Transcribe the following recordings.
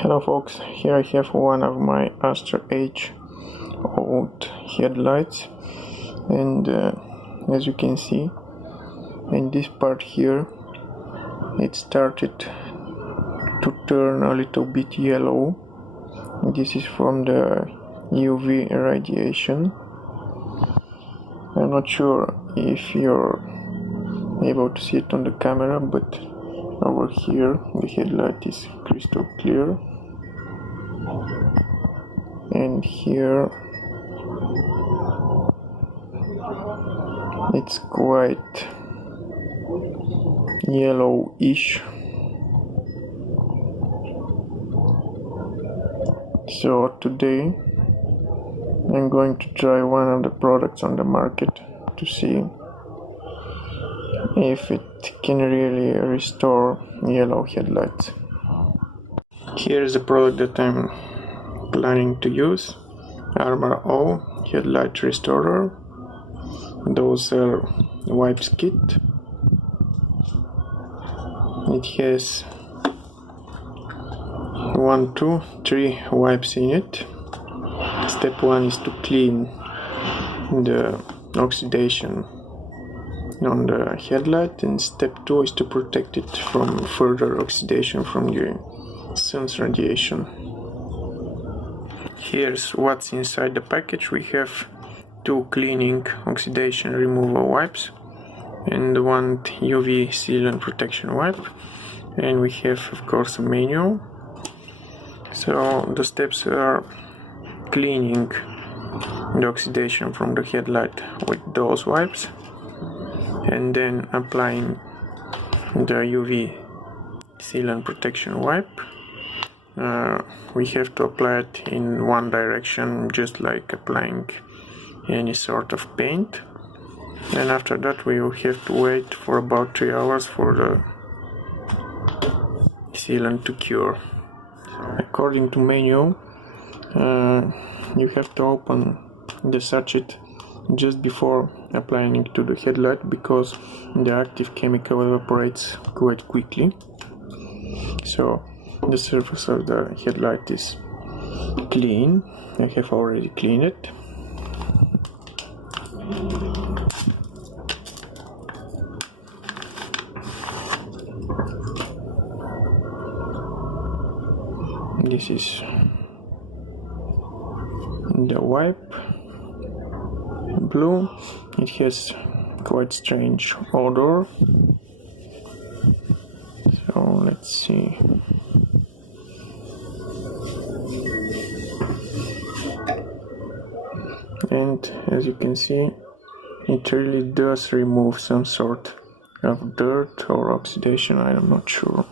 Hello folks, here I have one of my Astra H old headlights, and as you can see in this part here it started to turn a little bit yellow. This is from the UV radiation. I'm not sure if you're able to see it on the camera, but over here the headlight is crystal clear, and here it's quite yellowish. So today I'm going to try one of the products on the market to see if it can really restore yellow headlights. Here's the product that I'm planning to use: ArmorAll Headlight Restorer. Those are Wipes Kit. It has 1, 2, 3 wipes in it. Step 1 is to clean the oxidation on the headlight, and step 2 is to protect it from further oxidation from the sun's radiation. Here's what's inside the package. We have 2 cleaning oxidation removal wipes and 1 UV sealant protection wipe, and we have of course a manual. So the steps are cleaning the oxidation from the headlight with those wipes, and then applying the UV sealant protection wipe. We have to apply it in one direction, just like applying any sort of paint, and after that we will have to wait for about 3 hours for the sealant to cure. According to manual, you have to open the sachet just before applying it to the headlight, because the active chemical evaporates quite quickly. So the surface of the headlight is clean. I have already cleaned it. This is the wipe, blue. It has quite strange odor, so let's see. And as you can see, it really does remove some sort of dirt or oxidation, I'm not sure.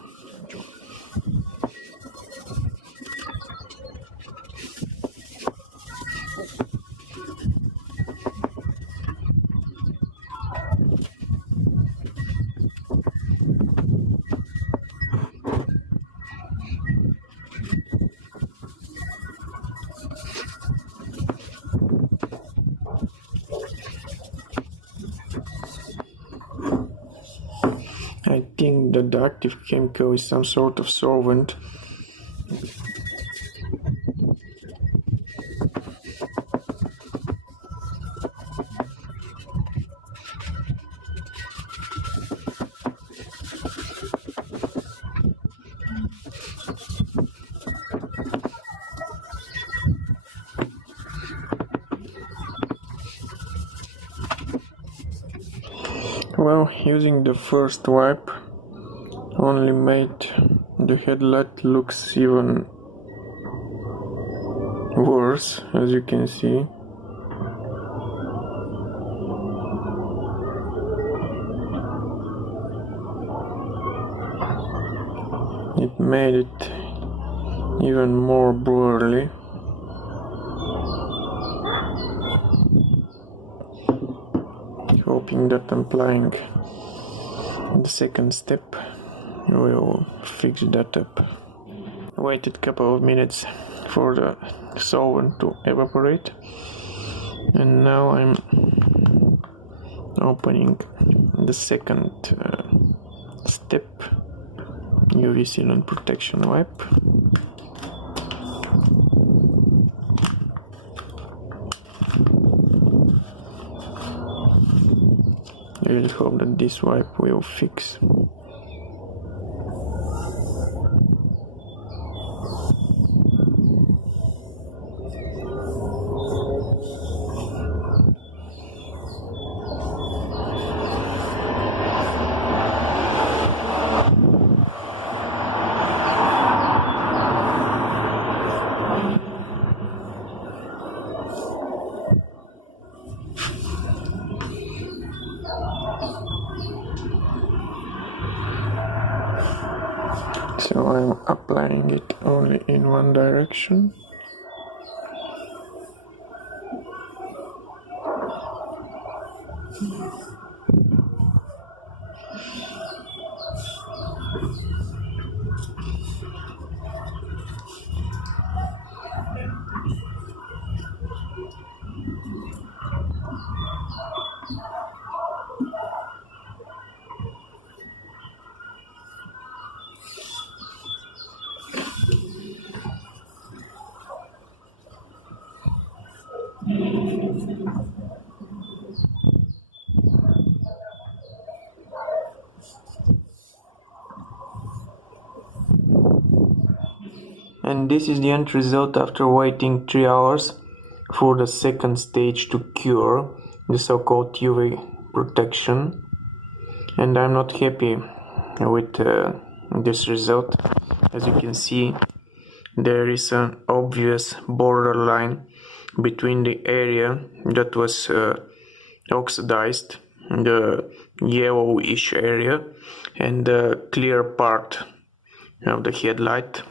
I think that the active chemical is some sort of solvent. Well, using the first wipe only made the headlight looks even worse, as you can see. It made it even more blurry. Hoping that applying the second step will fix that up. Waited a couple of minutes for the solvent to evaporate, and now I'm opening the second step, UV sealant protection wipe. I really hope that this wipe will fix. So I'm applying it only in one direction. And this is the end result after waiting 3 hours for the second stage to cure, the so-called UV protection. And I'm not happy with this result. As you can see, there is an obvious borderline between the area that was oxidized, the yellowish area, and the clear part of the headlight.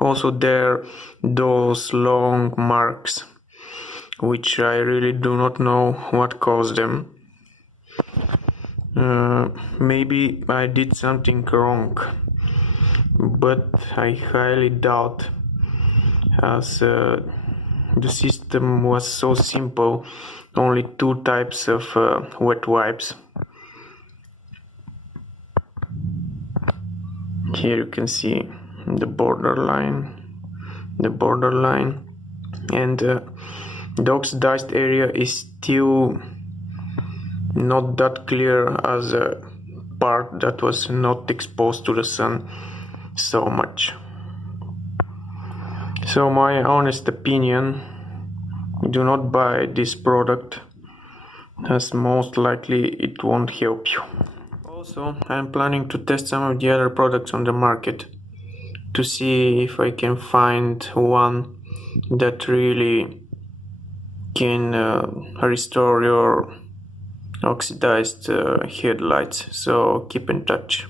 Also there are those long marks, which I really do not know what caused them. Maybe I did something wrong, but I highly doubt, as the system was so simple, only 2 types of wet wipes. Here you can see the borderline, and the oxidized area is still not that clear as a part that was not exposed to the sun so much. So my honest opinion, do not buy this product, as most likely it won't help you. Also, I'm planning to test some of the other products on the market to see if I can find one that really can restore your oxidized headlights. So keep in touch.